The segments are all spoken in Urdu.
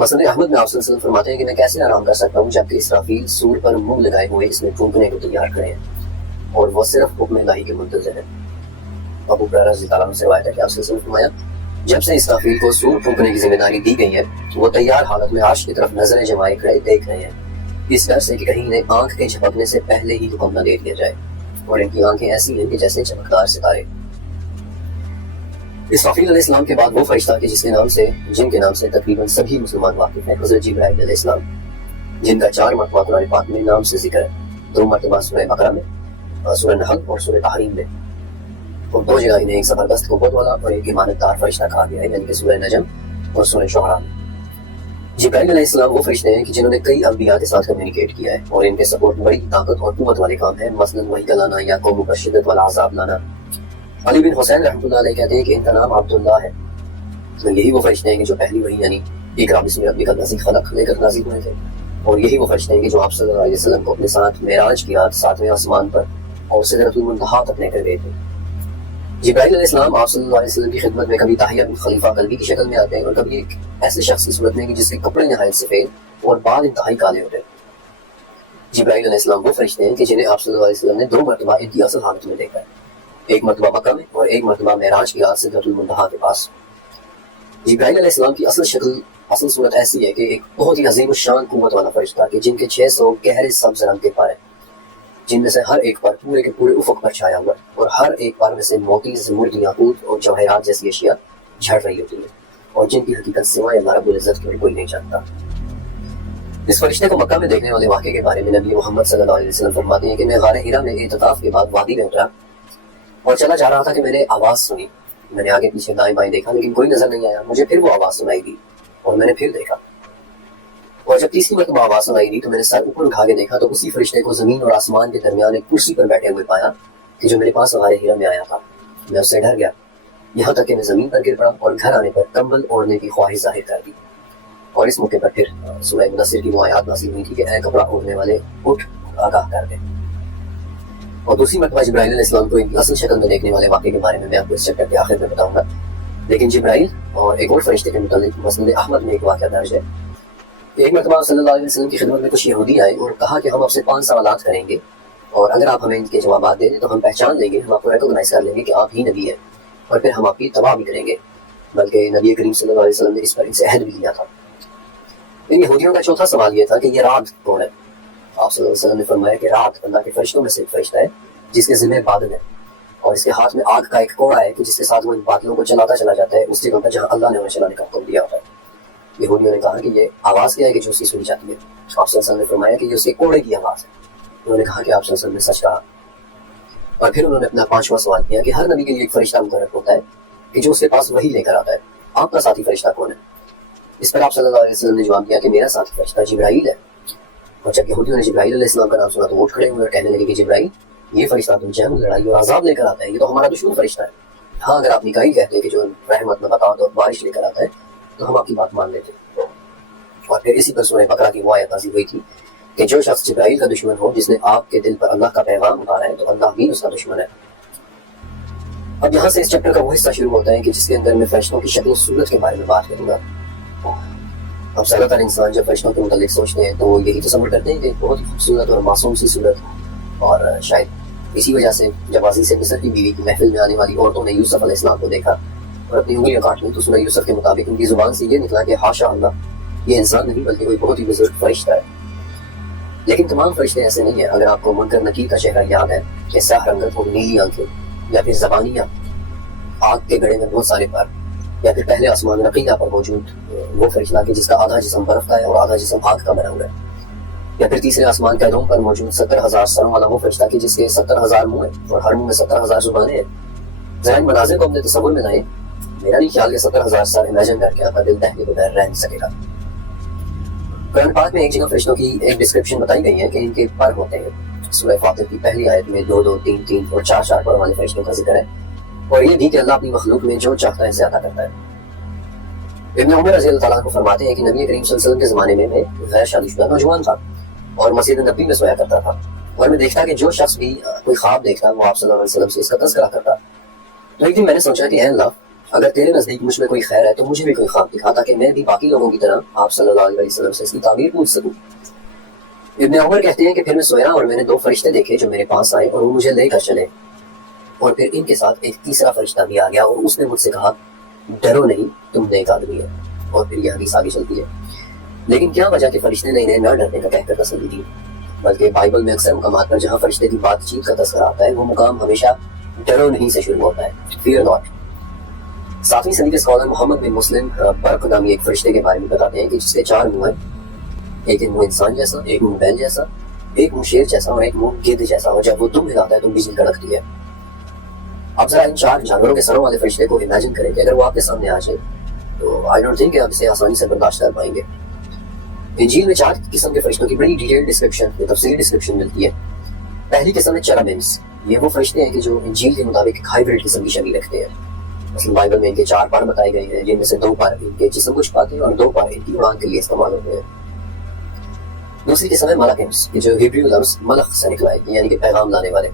مسند احمد میں آپ صلی اللہ علیہ وسلم فرماتے ہیں کہ میں کیسے آرام کر سکتا ہوں جبکہ اسرافیل سور پر منہ لگائے ہوئے اس میں پھونکنے کو تیار کھڑے ہیں اور وہ صرف حکم الہی کے منتظر ہیں۔ ابو ہریرہ رضی اللہ عنہ سے روایت ہے کہ آپ صلی اللہ علیہ وسلم نے فرمایا جب سے اسرافیل کو سور پھونکنے کی ذمہ داری دی گئی ہے وہ تیار حالت میں عرش کی طرف نظریں جمائے کھڑے دیکھ رہے ہیں، اس ڈر سے کہ کہیں انہیں آنکھ کے جھپکنے سے پہلے ہی حکم نہ دے دیا جائے، اور ان کی آنکھیں ایسی ہیں کہ جیسے چمکدار ستارے۔ اسرافیل علیہ السلام کے بعد وہ فرشتہ کہ جن کے نام سے تقریباً سبھی مسلمان واقف ہیں، حضرت جبرائیل علیہ السلام، جن کا 4 مرتبہ قرآن پاک میں نام سے ذکر ہے، 2 مرتبہ سورہ بقرہ میں، سورہ نحل اور سورہ تحریم میں، اور 2 جگہ انہیں ایک زبردست قوت والا اور ایک ایمانت دار فرشتہ کہا گیا ہے، یعنی کہ سورہ نجم اور سورہ شعراء میں۔ جبرائیل علیہ السلام وہ فرشتے ہیں کہ جنہوں نے کئی انبیاء کے ساتھ کمیونیکیٹ کیا ہے اور ان کے سپورٹ بڑی طاقت اور قوت والے کام ہیں، مثلاً وحی کا لانا یا قوموں پر شدت والا عذاب لانا۔ علی بن حسین رحمۃ اللہ علیہ کہتے ہیں کہ ان کا نام عبداللہ ہے، یہی وہ فرشتے ہیں کہ جو پہلی وحی یعنی اقرا بسم ربک الذی خلق لے کر نازل ہوئے تھے، اور یہی وہ فرشتے ہیں کہ جو آپ صلی اللہ علیہ وسلم کو اپنے ساتھ معراج کی رات 7ویں آسمان پر اور سدرۃ المنتہا تک لے کر گئے تھے۔ جبرائیل علیہ السلام آپ صلی اللہ علیہ وسلم کی خدمت میں کبھی طاہیہ بن خلیفہ قلبی کی شکل میں آتے ہیں اور کبھی ایک ایسے شخص کی صورت میں کہ جس کے کپڑے نہایت سفید اور بال انتہائی کالے ہوتے ہیں۔ جبرائیل علیہ السلام وہ فرشتے ہیں کہ جنہیں آپ صلی اللہ علیہ وسلم نے 2 مرتبہ ان کی اصل حالت میں دیکھا ہے، ایک مرتبہ مکہ میں اور ایک مرتبہ معراج کی رات سدرۃ المنتہا کے پاس۔ جبرائیل علیہ السلام کی اصل صورت ایسی ہے کہ ایک بہت ہی عظیم الشان قوت والا فرشتہ کہ جن کے 600 گہرے سبز رنگ کے پر ہیں، جن میں سے ہر ایک پر پورے کے پورے افق پر چھایا ہوا ہے، اور ہر ایک پر میں سے موتی، زمرد، یاقوت اور جواہرات جیسی اشیاء جھڑ رہی ہوتی ہیں، اور جن کی حقیقت سوائے اللہ رب العزت کے کوئی نہیں جانتا۔ اس فرشتے کو مکہ میں دیکھنے والے واقعے کے بارے میں نبی محمد صلی اللہ علیہ وسلم فرماتے ہیں کہ میں غار حرا میں اعتکاف کے بعد وادی میں اترا اور چلا جا رہا تھا کہ میں نے آواز سنی، میں نے آگے پیچھے دائیں بائیں دیکھا لیکن کوئی نظر نہیں آیا، مجھے پھر وہ آواز سنائی دی اور میں نے پھر دیکھا، اور جب تیسری مرتبہ آواز سنائی دی تو میں نے سر اوپر اٹھا کے دیکھا تو اسی فرشتے کو زمین اور آسمان کے درمیان ایک کرسی پر بیٹھے ہوئے پایا کہ جو میرے پاس غار حرا میں آیا تھا۔ میں اس سے ڈر گیا، یہاں تک کہ میں زمین پر گر پڑا اور گھر آنے پر کمبل اوڑھنے کی خواہش ظاہر کر دی، اور اس موقع پر پھر سورہ مدثر کی وہ آیات نازل ہوئی تھی کہ اے کپڑا اوڑھنے والے اٹھ آگاہ کر دے۔ اور دوسری مرتبہ جبرائیل علیہ السلام کو ان کی اصل شکل میں دیکھنے والے واقعے کے بارے میں آپ کو اس چیپٹر کے آخر میں بتاؤں گا، لیکن جبرائیل اور ایک اور فرشتے کے متعلق مسند احمد میں ایک واقعہ درج ہے۔ ایک مرتبہ صلی اللہ علیہ وسلم کی خدمت میں کچھ یہودی آئے اور کہا کہ ہم آپ سے 5 سوالات کریں گے اور اگر آپ ہمیں ان کے جوابات دے دیں تو ہم پہچان لیں گے، ہم آپ کو ریکگنائز کر لیں گے کہ آپ ہی نبی ہیں، اور پھر ہم آپ کی تباہ بھی کریں گے، بلکہ نبی کریم صلی اللہ علیہ وسلم نے اس پر ان سے عہد بھی لیا تھا۔ ان یہودیوں کا چوتھا سوال یہ تھا کہ یہ رات کون ہے؟ آپ صلی اللہ علیہ وسلم نے فرمایا کہ رات اللہ کے فرشتوں میں سے ایک فرشتہ ہے جس کے ذمہ بادل ہے، اور اس کے ہاتھ میں آگ کا ایک کوڑا ہے کہ جس کے ساتھ وہ ان بادلوں کو چلاتا چلا جاتا ہے اس جگہ پر جہاں اللہ نے انہیں چلانے کا حکم دیا ہوتا ہے۔ یہودیوں نے کہا کہ یہ آواز کیا ہے کہ جو اس کی سنی جاتی ہے؟ آپ صلی اللہ علیہ وسلم نے فرمایا کہ یہ اس کے کوڑے کی آواز ہے۔ انہوں نے کہا کہ آپ صلی اللہ علیہ وسلم نے سچ کہا، اور پھر انہوں نے اپنا 5واں سوال کیا کہ ہر نبی کے لیے ایک فرشتہ مقرر ہوتا ہے کہ جو اس کے پاس وحی لے کر آتا ہے، آپ کا ساتھی فرشتہ کون ہے؟ اس پر آپ صلی اللہ علیہ وسلم نے جواب دیا کہ میرا ساتھی فرشتہ جبرائیل ہے۔ اور جب یہودیوں نے جبرائیل علیہ السلام کا نام سنا تو وہ اٹھ کھڑے ہوئے اور کہنے لگے کہ جبرائیل یہ فرشتہ تو جنگ، لڑائی اور عذاب لے کر آتا ہے، یہ تو ہمارا دشمن فرشتہ ہے۔ ہاں اگر آپ میکائیل کہتے ہیں کہ جو رحمت میں بتاؤ تو بارش لے کر آتا ہے تو ہم آپ کی بات مان لیتے۔ اور پھر اسی پر سورہ بقرہ کی وہ آیت نازل ہوئی تھی کہ جو شخص جبرائیل کا دشمن ہو جس نے آپ کے دل پر اللہ کا پیغام اتارا ہے تو اللہ بھی اس کا دشمن ہے۔ اب یہاں سے اس چیپٹر کا وہ حصہ شروع ہوتا ہے کہ جس کے اندر میں فرشتوں کی شکل و صورت کے بارے میں بات کروں گا۔ اب زیادہ تر انسان جب فرشتوں کے متعلق سوچتے ہیں تو یہی تصور کرتے ہیں کہ بہت ہی خوبصورت اور معصوم سی صورت، اور شاید اسی وجہ سے جب عزیز مصر کی بیوی کی محفل میں آنے والی عورتوں نے یوسف علیہ السلام کو دیکھا اور اپنی انگلیاں کاٹ لی تو سورہ یوسف کے مطابق ان کی زبان سے یہ نکلا کہ حاشا اللہ، یہ انسان نہیں بلکہ کوئی بہت ہی بزرگ فرشتہ ہے۔ لیکن تمام فرشتے ایسے نہیں ہیں۔ اگر آپ کو منکر نکیر کا چہرہ یاد ہے کہ سیاہ رنگت اور نیلی آنکھیں، یا پھر زبانیاں، آگ کے گڑھے میں بہت سارے پر، یا پھر پہلے آسمان رقیقہ پر موجود وہ فرشتہ کہ جس کا آدھا جسم برف کا ہے اور آدھا جسم آگ کا بنا ہوا ہے، یا پھر تیسرے آسمان کے دوم پر موجود 70,000 سروں والا وہ فرشتہ کہ جس کے 70,000 منہ ہیں اور ہر منہ میں 70,000 زبانیں ہیں۔ ذرا ان مناظر کو اپنے تصور میں لائیں، میرا نہیں خیال کہ 70,000 سر امیجن کر کے آپ کا دل دہنے کے بغیر رہ نہیں سکے گا۔ قرآن پاک میں ایک جگہ فرشتوں کی ایک ڈسکرپشن بتائی گئی ہے کہ ان کے پر ہوتے ہیں۔ سورہ فاطر کی پہلی آیت میں 2 2 3 3 اور 4 4 پر والے فرشتوں کا ذکر ہے، اور یہ بھی کہ اللہ اپنی مخلوق میں جو چاہتا ہے زیادہ کرتا ہے۔ ابن عمر رضی اللہ تعالیٰ کو فرماتے ہیں کہ نبی کریم صلی اللہ علیہ وسلم کے زمانے میں غیر شادی شدہ نوجوان تھا اور مسجد نبی میں سویا کرتا تھا، اور میں دیکھتا کہ جو شخص بھی کوئی خواب دیکھتا وہ آپ صلی اللہ علیہ وسلم سے اس کا تذکرہ کرتا۔ تو ایک دن میں نے سوچا کہ اے اللہ، اگر تیرے نزدیک مجھ میں کوئی خیر ہے تو مجھے بھی کوئی خواب دکھا تاکہ میں بھی باقی لوگوں کی طرح آپ صلی اللہ علیہ وسلم سے اس کی تعبیر پوچھ سکوں۔ ابن عمر کہتے ہیں کہ پھر میں سویا اور میں نے 2 فرشتے دیکھے جو میرے پاس آئے اور وہ مجھے لے کر چلے، اور پھر ان کے ساتھ ایک تیسرا فرشتہ بھی آ گیا اور اس نے مجھ سے کہا ڈرو نہیں، تم نیک آدمی ہے۔ اور پھر یہ حدیث آگے چلتی ہے۔ لیکن کیا وجہ کہ فرشتے نے انہیں نہ ڈرنے کا کہہ کر تسلی دی؟ بلکہ بائبل میں اکثر مقامات پر جہاں فرشتے کی بات چیت کا تذکرہ آتا ہے وہ مقام ہمیشہ ڈرو نہیں سے شروع ہوتا ہے، فیئر ناٹ۔ 7ویں صدی کے اسکالر محمد بن مسلم برق نامی ایک فرشتے کے بارے میں بتاتے ہیں کہ جس کے 4 منہ ہیں، ایک منہ انسان جیسا، ایک منہ بیل جیسا، ایک منہ شیر جیسا اور ایک منہ گدھ جیسا، اور جب وہ دم ہلاتا ہے تو بجلی کڑکتی ہے۔ اب ذرا ان 4 جانوروں کے سروں والے فرشتے کو امیجن کریں کہ اگر وہ آپ کے سامنے آ جائے تو آئی ڈونٹ تھنک کہ آپ اسے آسانی سے برداشت کر پائیں گے۔ انجیل میں 4 قسم کے فرشتوں کی بڑی ڈیٹیل ڈسکرپشن، تفصیلی ڈسکرپشن ملتی ہے۔ پہلی قسم ہے چرابمس، یہ وہ فرشتے ہیں کہ جو انجیل کے مطابق ایک ہائیبرڈ قسم کی شکل رکھتے ہیں۔ مثلا بائبل میں ان کے 4 پر بتائے گئے ہیں، جن میں سے 2 پر ان کے جسم کو چھپاتے ہیں اور 2 پر ان کی اڑان کے لیے استعمال ہوتے ہیں۔ دوسری قسم ہے ملکمس، جو ہیبریو لفظ ملک سے نکلا ہے، یعنی کہ پیغام لانے والے،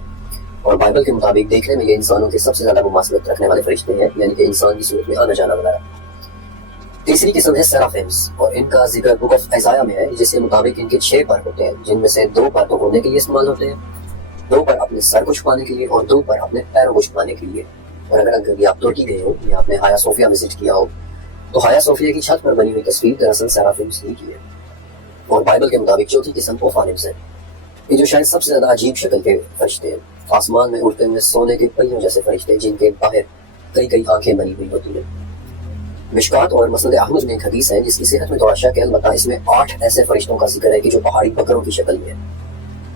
اور بائبل کے مطابق دیکھنے میں یہ انسانوں کے سب سے زیادہ مماثلت رکھنے والے فرشتے ہیں، یعنی کہ انسان کی صورت میں آنا جانا وغیرہ۔ تیسری قسم ہے سرافیمس، اور ان کا ذکر بک آف عیسائیہ میں ہے، جس کے مطابق ان کے 6 پر ہوتے ہیں، جن میں سے 2 پر تو اڑنے کے لیے استعمال ہوتے ہیں، 2 پر اپنے سر کو چھپانے کے لیے اور 2 پر اپنے پیروں کو چھپانے کے لیے۔ اور اگر کبھی آپ ترکی گئے ہو یا آپ نے ہایا صوفیہ وزٹ کیا ہو تو ہایا صوفیہ کی چھت پر بنی ہوئی تصویر دراصل سرافیمس ہی کی ہے۔ اور بائبل کے مطابق چوتھی قسم اوفانمس ہے، یہ جو شاید سب سے زیادہ عجیب شکل کے فرشتے ہیں، آسمان میں اڑتے ہوئے سونے کے پہیوں جیسے فرشتے جن کے باہر کئی آنکھیں بنی ہوئی ہوتی ہیں۔ مشکات اور مسند احمد میں ایک حدیث ہے جس کی صحت میں تھوڑا شک ہے، البتہ اس میں 8 ایسے فرشتوں کا ذکر ہے کہ جو پہاڑی بکروں کی شکل میں ہیں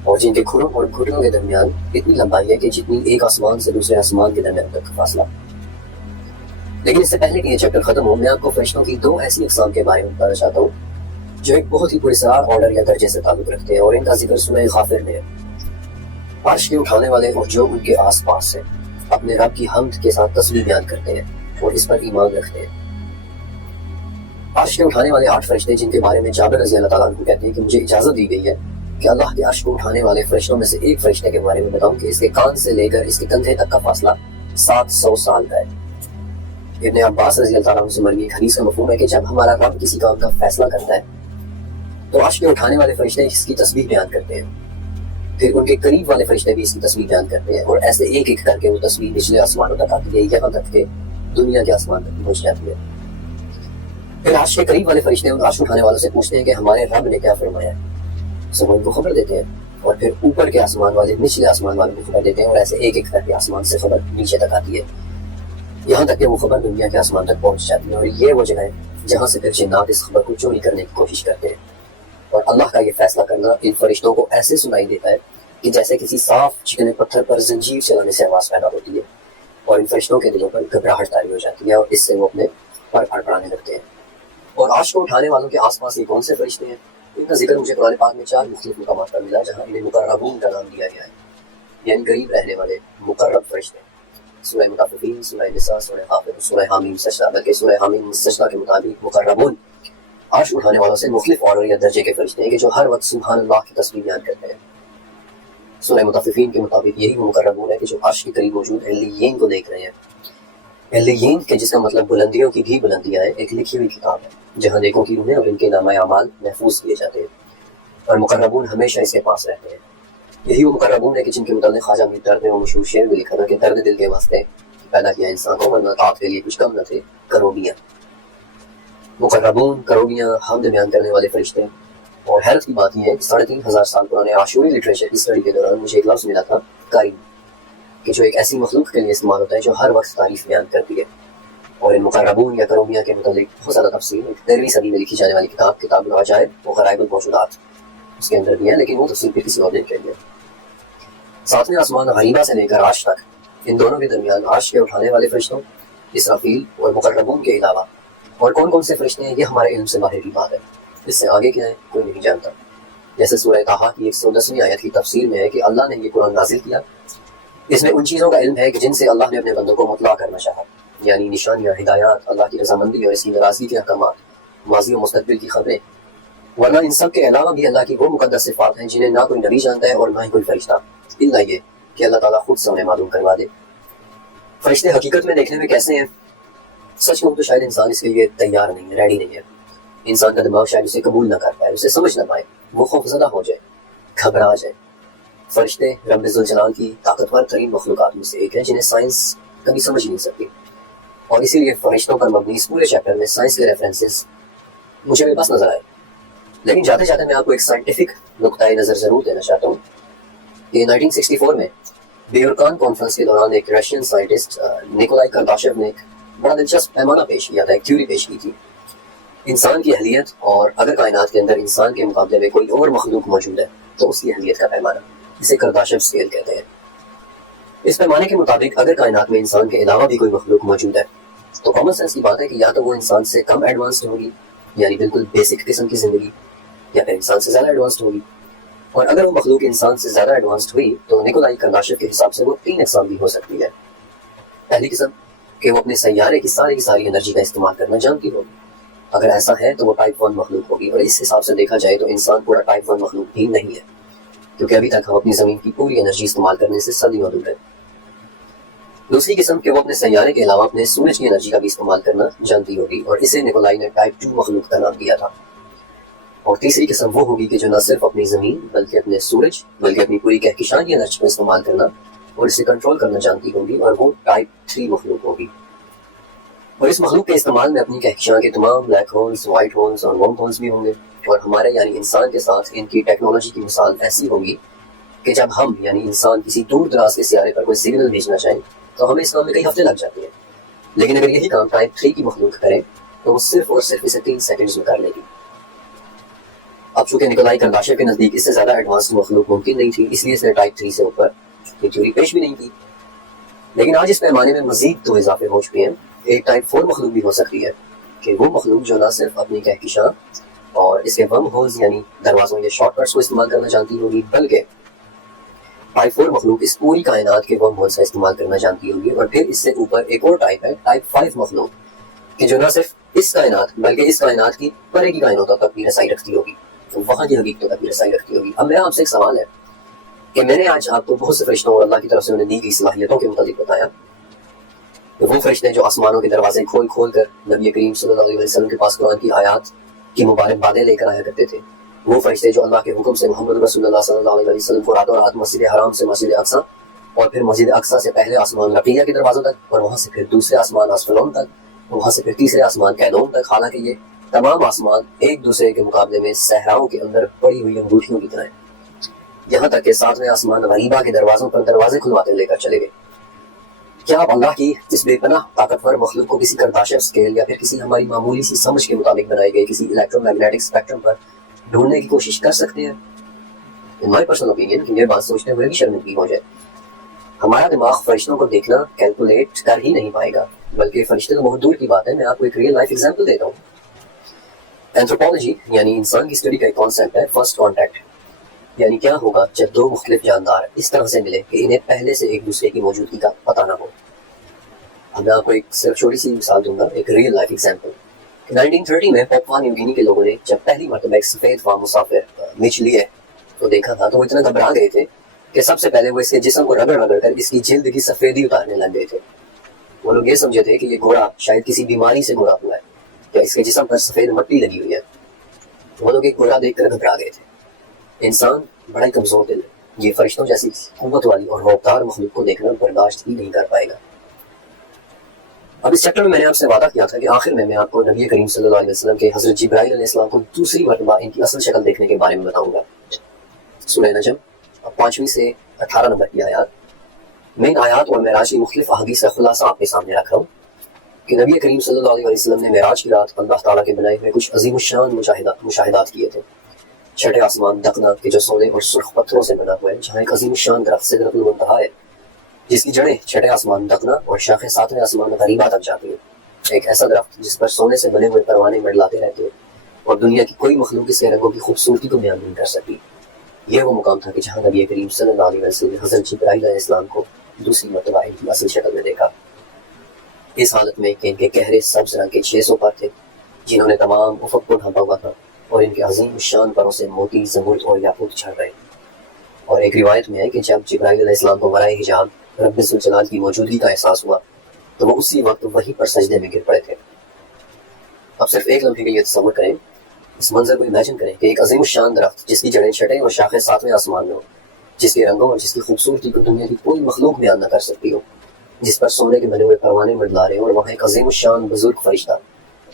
اور جن کے کھروں اور گھٹنوں کے درمیان اتنی لمبائی ہے کہ جتنی ایک آسمان سے دوسرے آسمان کے درمیان تک فاصلہ۔ لیکن اس سے پہلے کہ یہ چیپٹر ختم ہو، میں آپ کو فرشتوں کی 2 ایسی اقسام کے بارے میں بتانا چاہتا ہوں جو ایک بہت ہی پراسرار آرڈر یا درجے سے تعلق رکھتے ہیں، اور ان کا ذکر سورہ غافر میں ہے۔ عرش کے اٹھانے والے اور جو ان کے آس پاس ہیں اپنے رب کی حمد کے ساتھ تسبیح بیان کرتے ہیں اور اس پر ایمان رکھتے ہیں۔ عرش کے اٹھانے والے 8 فرشتے جن کے بارے میں جابر رضی اللہ تعالیٰ عنہ کہتے ہیں کہ مجھے اجازت دی گئی ہے کہ اللہ کے عرش کو اٹھانے والے فرشتوں میں سے ایک فرشتے کے بارے میں بتاؤں کہ اس کے کان سے لے کر اس کے کندھے تک کا فاصلہ 700 سال کا ہے۔ ابن عباس رضی اللہ تعالیٰ عنہ سے مروی ایک حدیث کا مفہوم ہے کہ جب ہمارا رب کسی کام کا فیصلہ کرتا ہے تو عرش کے اٹھانے والے فرشتے اس کی تسبیح بیان کرتے ہیں، پھر ان کے قریب والے فرشتے بھی اس کی تسبیح بیان کرتے ہیں، اور ایسے ایک کر کے وہ تسبیح نچلے آسمانوں تک آتی ہے، یہاں تک کہ دنیا کے آسمان تک پہنچ جاتی ہے۔ پھر عرش کے قریب والے فرشتے ان عرش اٹھانے والوں سے پوچھتے ہیں کہ ہمارے رب نے کیا فرمایا ہے، سب ان کو خبر دیتے ہیں، اور پھر اوپر کے آسمان والے نچلے آسمان والوں کو خبر دیتے ہیں، اور ایسے ایک کر کے آسمان سے خبر نیچے تک آتی ہے، یہاں تک کہ وہ خبر دنیا کے آسمان تک پہنچ جاتی ہے۔ اور یہ وہ جگہ ہے جہاں سے پھر جنات اس خبر کو چوری کرنے کی کوشش کرتے ہیں، اور اللہ کا یہ فیصلہ کرنا ان فرشتوں کو ایسے سنائی دیتا ہے کہ جیسے کسی صاف چکنے پتھر پر زنجیر چلانے سے آواز پیدا ہوتی ہے، اور ان فرشتوں کے دلوں پر گھبراہٹ طاری ہو جاتی ہے، اور اس سے وہ اپنے پر پڑانے لگتے ہیں۔ اور عرش کو اٹھانے والوں کے آس پاس یہ کون سے فرشتے ہیں؟ ان کا ذکر مجھے قرآن پاک میں 4 مختلف مقامات پر ملا جہاں انہیں مقربون کا نام دیا گیا ہے، یعنی قریب رہنے والے مقرب فرشتے۔ سورہ مطففین، سورہ نساء، سورہ غافر، سورہ حامیم سجدہ، بلکہ سورہ حامیم سجدہ کے مطابق مقربون عرش اٹھانے والوں سے مختلف آرڈر یا درجے کے فرشتے ہیں کہ جو ہر وقت سبحان اللہ کی تسبیح بیان کرتے ہیں۔ سورہ مطففین کے مطابق یہی وہ مقربون ہے کہ جو عرش کے قریب موجود علیین کو دیکھ رہے ہیں۔ علیین کے جس کا مطلب بلندیوں کی بھی بلندیاں ہیں، ایک لکھی ہوئی کتاب ہے جہاں نیکوں کی روحیں اور ان کے نامہ اعمال محفوظ کیے جاتے ہیں، اور مقربون ہمیشہ اس کے پاس رہتے ہیں۔ یہی وہ مقربون ہے کہ جن کے متعلق خواجہ میر درد نے وہ مشہور شعر میں لکھا تھا کہ درد دل کے واسطے پیدا کیا انسان کو، ورنہ طاعت کے لیے کچھ کم نہ تھے کروڑیاں۔ مقربون، کروڑیاں، حمد بیان کرنے والے فرشتے۔ اور حیرت کی بات یہ ہے کہ 3500 سال پرانے عاشوری لٹریچر کی اسٹڈی کے دوران مجھے ایک لفظ ملا تھا قارئ، کہ جو ایک ایسی مخلوق کے لیے استعمال ہوتا ہے جو ہر وقت تعریف بیان کرتی ہے۔ اور ان مقربون یا کروبیاں کے متعلق بہت زیادہ تفصیل 13ویں صدی میں لکھی جانے والی کتاب العجائب و غرائب الموجودات اس کے اندر بھی ہے، لیکن وہ تفصیل پھر کسی اور دن کے لیے۔ 7ویں آسمان غریبہ سے لے کر عرش تک، ان دونوں کے درمیان عرش کے اٹھانے والے فرشتوں، اسرافیل اور مقربون کے علاوہ اور کون کون سے فرشتے ہیں یہ ہمارے علم سے باہر کی بات ہے، اس سے آگے کیا ہے کوئی نہیں جانتا۔ جیسے سورہ طٰہٰ کی 110ویں آیت کی تفسیر میں ہے کہ اللہ نے یہ قرآن نازل کیا، اس میں ان چیزوں کا علم ہے کہ جن سے اللہ نے اپنے بندوں کو مطلع کرنا چاہا، یعنی نشانیاں، ہدایات، اللہ کی رضامندی اور اس کی ناراضگی کے احکامات، ماضی و مستقبل کی خبریں، ورنہ ان سب کے علاوہ بھی اللہ کی وہ مقدس صفات ہیں جنہیں نہ کوئی نبی جانتا ہے اور نہ ہی کوئی فرشتہ، الا یہ کہ اللہ تعالیٰ خود سے انہیں معلوم کروا دے۔ فرشتے حقیقت میں دیکھنے میں کیسے ہیں؟ سچ کہوں تو شاید انسان اس کے لیے تیار نہیں ہے، ریڈی نہیں ہے. انسان کا دماغ شاید اسے قبول نہ کر پائے، اسے سمجھ نہ پائے، وہ خوفزدہ ہو جائے، گھبرا جائے. فرشتے رب ذوالجلال کی طاقتور ترین مخلوقات میں سے ایک ہے جنہیں سائنس کبھی سمجھ نہیں سکتی، اور اسی لیے فرشتوں پر مبنی اس پورے چیپٹر میں سائنس کے ریفرنسز مجھے میرے پاس نظر آئے. لیکن جاتے جاتے میں آپ کو ایک سائنٹیفک نقطۂ نظر ضرور دینا چاہتا ہوں کہ 1964 میں بیورکان کانفرنس کے دوران ایک رشین سائنٹسٹ نیکولائی کرداشیو نے ایک بڑا دلچسپ پیمانہ پیش کیا تھا، ایک تھیوری پیش کی تھی. انسان کی اہلیت اور اگر کائنات کے اندر انسان کے مقابلے میں کوئی اور مخلوق موجود ہے تو اس کی اہلیت کا پیمانہ، اسے کرداشیو اسکیل کہتے ہیں. اس پیمانے کے مطابق اگر کائنات میں انسان کے علاوہ بھی کوئی مخلوق موجود ہے تو کامن سینس کی بات ہے کہ یا تو وہ انسان سے کم ایڈوانسڈ ہوگی، یعنی بالکل بیسک قسم کی زندگی، یا پھر انسان سے زیادہ ایڈوانسڈ ہوگی. اور اگر وہ مخلوق انسان سے زیادہ ایڈوانسڈ ہوئی تو نیکولائی کرداشیو کے حساب سے وہ 3 اقسام بھی ہو سکتی ہے. پہلی قسم کہ وہ اپنے سیارے کی ساری انرجی کا استعمال کرنا جانتی ہوگی. اگر ایسا ہے تو وہ ٹائپ 1 مخلوق ہوگی، اور اس حساب سے دیکھا جائے تو انسان پورا ٹائپ 1 مخلوق بھی نہیں ہے، کیونکہ ابھی تک ہم اپنی زمین کی پوری انرجی استعمال کرنے سے صدیوں دور ہیں. دوسری قسم کہ وہ اپنے سیارے کے علاوہ اپنے سورج کی انرجی کا بھی استعمال کرنا جانتی ہوگی، اور اسے نیکولائی نے ٹائپ 2 مخلوق کا نام دیا تھا. اور تیسری قسم وہ ہوگی کہ جو نہ صرف اپنی زمین بلکہ اپنے سورج بلکہ اپنی پوری کہکشاں کی انرجی کو استعمال کرنا اور اسے کنٹرول کرنا جانتی ہوگی، اور وہ ٹائپ 3 مخلوق ہوگی. اور اس مخلوق کے استعمال میں اپنی کہکشاں کے تمام بلیک ہولز، وائٹ ہولز اور ورم ہولز بھی ہوں گے. اور ہمارے یعنی انسان کے ساتھ ان کی ٹیکنالوجی کی مثال ایسی ہوگی کہ جب ہم یعنی انسان کسی دور دراز کے سیارے پر کوئی سگنل بھیجنا چاہیں تو ہمیں اس کام میں کئی ہفتے لگ جاتے ہیں، لیکن اگر یہی کام ٹائپ 3 کی مخلوق کرے تو وہ صرف اور صرف اسے 3 سیکنڈز میں کر لے گی. اب چونکہ نیکولائی کرداشیو کے نزدیک اس سے زیادہ ایڈوانس مخلوق ممکن نہیں تھی، اس لیے اس نے ٹائپ 3 سے اوپر یہ تھیوری پیش بھی نہیں کی. لیکن آج اس پیمانے میں مزید 2 اضافے ہو چکے ہیں. ایک ٹائپ 4 مخلوق بھی ہو سکتی ہے کہ وہ مخلوق جو نہ صرف اپنی کہکشاں اور اس کے ورم ہولز یعنی دروازوں یا شارٹ کٹس کو استعمال کرنا جانتی ہوگی، بلکہ ٹائپ 4 مخلوق اس پوری کائنات کے ورم ہولز کا استعمال کرنا جانتی ہوگی. اور پھر اس سے اوپر ایک اور ٹائپ ہے، ٹائپ 5 مخلوق، کہ جو نہ صرف اس کائنات بلکہ اس کائنات کی پرے کی کائناتوں تک بھی رسائی رکھتی ہوگی، وہاں کی حقیقتوں تک بھی رسائی رکھتی ہوگی. اب میرا آپ سے ایک سوال ہے کہ میں نے آج آپ کو بہت سے فرشتوں اور اللہ کی طرف سے انہیں دی گئی صلاحیتوں کے متعلق بتایا. وہ فرشتے جو آسمانوں کے دروازے کھول کھول کر نبی کریم صلی اللہ علیہ وسلم کے پاس قرآن کی آیات کی مبارک باتیں لے کر آیا کرتے تھے. وہ فرشتے جو اللہ کے حکم سے محمد رسول اللہ صلی اللہ علیہ وسلم کو راتوں رات مسجد حرام سے مسجد اقصیٰ اور پھر مسجد اقصیٰ سے پہلے آسمان رقیہ کے دروازوں تک اور وہاں سے پھر دوسرے آسمان آسفلون تک، وہاں سے پھر تیسرے آسمان کیدون تک، حالانکہ یہ تمام آسمان ایک دوسرے کے مقابلے میں صحراؤں کے اندر پڑی ہوئی انگوٹھیوں کی طرح ہیں، یہاں تک کہ 7ویں آسمان غریبہ کے دروازوں پر دروازے کھلواتے لے کر چلے گئے. کیا آپ اللہ کی اس بے پناہ طاقتور مخلوق کو کسی کرداشیو اسکیل یا پھر کسی ہماری معمولی سی سمجھ کے مطابق بنائے گئے کسی الیکٹرو میگنیٹک اسپیکٹرم پر ڈھونڈنے کی کوشش کر سکتے ہیں؟ ان مائی پرسنل اوپینین کہ یہ بات سوچتے ہوئے بھی شرمندگی ہو جائے. ہمارا دماغ فرشتوں کو دیکھنا کیلکولیٹ کر ہی نہیں پائے گا، بلکہ فرشتے تو بہت دور کی بات ہے. میں آپ کو ایک ریئل لائف ایگزامپل دیتا ہوں. اینتھروپولوجی یعنی انسان کی اسٹڈی کا ایک کانسیپٹ ہے فرسٹ کانٹیکٹ، یعنی کیا ہوگا جب 2 مختلف جاندار اس طرح سے ملے کہ انہیں پہلے سے ایک دوسرے کی موجودگی کا پتہ نہ ہو. اب میں آپ کو ایک صرف چھوٹی سی مثال دوں گا، ایک ریئل لائف ایگزامپل. 1930 میں پاپوا نیو گینی کے لوگوں نے جب پہلی مرتبہ ایک سفید فام مسافر مچ لیے تو دیکھا تھا تو وہ اتنا گھبرا گئے تھے کہ سب سے پہلے وہ اس کے جسم کو رگڑ رگڑ کر اس کی جلد کی سفیدی اتارنے لگ گئے تھے. وہ لوگ یہ سمجھے تھے کہ یہ گھوڑا شاید کسی بیماری سے گھوڑا ہوا ہے یا اس کے جسم پر سفید مٹی لگی ہوئی ہے. وہ لوگ ایک گھوڑا دیکھ کر گھبرا گئے تھے. انسان بڑا ہی کمزور دل ہے، یہ فرشتوں جیسی قوت والی اور روبدار مخلوق کو دیکھنا برداشت ہی نہیں کر پائے گا. اب اس چیپٹر میں نے آپ سے وعدہ کیا تھا کہ آخر میں آپ کو نبی کریم صلی اللہ علیہ وسلم کے حضرت جبرائیل علیہ السلام کو دوسری مرتبہ ان کی اصل شکل دیکھنے کے بارے میں بتاؤں گا. سورہ نجم 5ویں سے 18 نمبر کی آیات میں ان آیات اور معراج کی مختلف احادیث کا خلاصہ آپ کے سامنے رکھ رہا ہوں کہ نبی کریم صلی اللہ علیہ وسلم نے معراج کی رات اللہ تعالیٰ کے بنائے ہوئے کچھ عظیم الشان مشاہدات کیے تھے. چھٹے آسمان دقنا کہ جو سونے اور سرخ پتھروں سے بنا ہوا ہے، جہاں ایک عظیم الشان درخت سدرۃ المنتہا ہے جس کی جڑیں چھٹے آسمان دقنا اور شاخیں 7ویں آسمان غریبہ تک جاتی ہیں. ایک ایسا درخت جس پر سونے سے بنے ہوئے پروانے منڈلاتے رہتے ہیں اور دنیا کی کوئی مخلوق اس کے رنگوں کی خوبصورتی کو بیان نہیں کر سکتی. یہ وہ مقام تھا کہ جہاں نبی کریم صلی اللہ علیہ وسلم نے حضرت جبرائیل علیہ السلام کو دوسری مرتبہ ان کی اصل شکل میں دیکھا، اس حالت میں کہ ان کے گہرے سبز رنگ کے 600 پر تھے جنہوں نے تمام افق کو ڈھانپا ہوا تھا، اور ان کے عظیم الشان پروں سے موتی، زمرد اور یاقوت جھڑ رہے. اور ایک روایت میں ہے کہ جب جبرائیل علیہ السلام کو ورائے حجاب رب ذوالجلال کی موجودگی کا احساس ہوا تو وہ اسی وقت وہیں پر سجدے میں گر پڑے تھے۔ اب صرف ایک لمحے کے لیے تصور کریں، اس منظر کو امیجن کریں کہ ایک عظیم الشان درخت جس کی جڑیں چھٹیں اور شاخیں ساتویں آسمان میں ہو، جس کے رنگوں اور جس کی خوبصورتی کو دنیا کی کوئی مخلوق بیان نہ کر سکتی ہو، جس پر سونے کے بنے ہوئے پروانے منڈلا رہے ہوں، اور وہاں ایک عظیم الشان بزرگ فرشتہ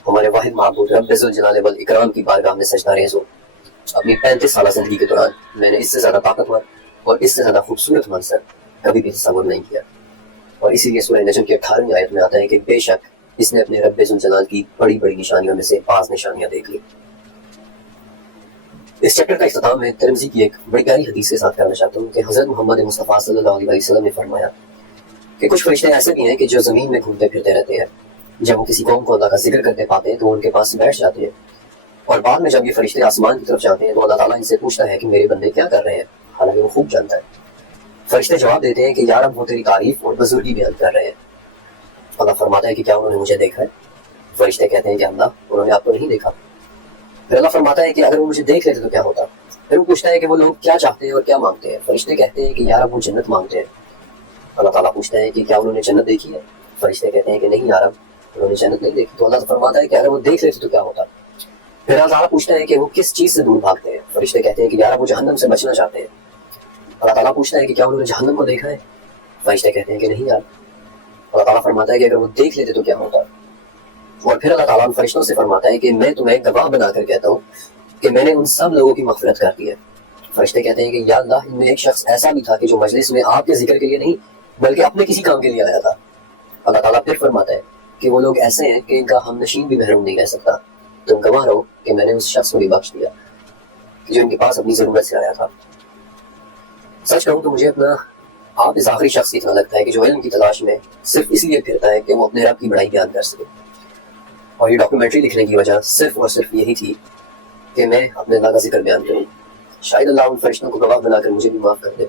ہمارے واحد معبود رب ذوالجلال والاکرام کی بارگاہ میں سجدہ ریز ہو۔ اپنی 35 سالہ زندگی کے دوران میں نے اس سے زیادہ طاقتور اور اس سے زیادہ خوبصورت منظر کبھی بھی تصور نہیں کیا، اور اسی لیے سورہ نجم کی 18ویں آیت میں آتا ہے کہ بے شک اس نے اپنے رب ذوالجلال کی بڑی بڑی نشانیوں میں سے بعض نشانیاں دیکھ لی۔ اس چیپٹر کا اختتام میں ترمذی کی ایک بڑی پیاری حدیث کے ساتھ کرنا چاہتا ہوں کہ حضرت محمد مصطفیٰ صلی اللہ علیہ وسلم نے فرمایا کہ کچھ فرشتے ایسے بھی ہیں کہ جو زمین میں گھومتے پھرتے رہتے ہیں، جب وہ کسی قوم کو اللہ کا ذکر کرتے پاتے ہیں تو ان کے پاس بیٹھ جاتے ہیں، اور بعد میں جب یہ فرشتے آسمان کی طرف جاتے ہیں تو اللہ تعالیٰ ان سے پوچھتا ہے کہ میرے بندے کیا کر رہے ہیں، حالانکہ وہ خوب جانتا ہے۔ فرشتے جواب دیتے ہیں کہ یا رب وہ تیری تعریف اور بزرگی بیان کر رہے ہیں۔ اللہ فرماتا ہے کہ کیا انہوں نے مجھے دیکھا ہے؟ فرشتے کہتے ہیں کہ اللہ انہوں نے آپ کو نہیں دیکھا۔ پھر اللہ فرماتا ہے کہ اگر وہ مجھے دیکھ لیتے تو کیا ہوتا؟ پھر وہ پوچھتا ہے کہ وہ لوگ کیا چاہتے ہیں اور کیا مانگتے ہیں؟ فرشتے کہتے ہیں کہ یا رب وہ جنت مانگتے ہیں۔ اللہ تعالیٰ پوچھتا ہے کہ کیا انہوں نے جنت دیکھی ہے؟ فرشتے کہتے ہیں کہ نہیں یا رب انہوں نے جنت نہیں دیکھی۔ تو اللہ فرماتا ہے کہ اگر وہ دیکھ لیتے تو کیا ہوتا؟ پھر اللہ تعالیٰ پوچھتا ہے کہ وہ کس چیز سے دور بھاگتے ہیں؟ فرشتے کہتے ہیں کہ یا رب وہ جہنم سے بچنا چاہتے ہیں۔ اللہ تعالیٰ پوچھتا ہے کہ کیا انہوں نے جہنم کو دیکھا ہے؟ فرشتے کہتے ہیں کہ نہیں یار۔ اللہ تعالیٰ فرماتا ہے کہ اگر وہ دیکھ لیتے تو کیا ہوتا؟ اور پھر اللہ تعالیٰ ان فرشتوں سے فرماتا ہے کہ میں تمہیں گواہ بنا کر کہتا ہوں کہ میں نے ان سب لوگوں کی مغفرت کر دی ہے۔ فرشتے کہتے ہیں کہ یا اللہ ان میں ایک شخص ایسا بھی تھا کہ جو مجلس میں آپ کے ذکر کے لیے نہیں بلکہ اپنے کسی کام کے لیے آیا تھا۔ اللہ تعالیٰ پھر فرماتا ہے کہ وہ لوگ ایسے ہیں کہ ان کا ہم نشین بھی محروم نہیں رہ سکتا، تم گواہ رہو کہ میں نے اس شخص کو بھی بخش دیا جو ان کے پاس اپنی ضرورت سے آیا تھا۔ سچ کہوں تو مجھے اپنا آپ اس آخری شخص کی اتنا لگتا ہے کہ جو علم کی تلاش میں صرف اس لیے پھرتا ہے کہ وہ اپنے رب کی بڑائی بیان کر سکے، اور یہ ڈاکیومنٹری لکھنے کی وجہ صرف اور صرف یہی تھی کہ میں اپنے اللہ کا ذکر بیان کروں۔ شاید اللہ ان فرشتوں کو گواہ بنا کر مجھے بھی معاف کر دے۔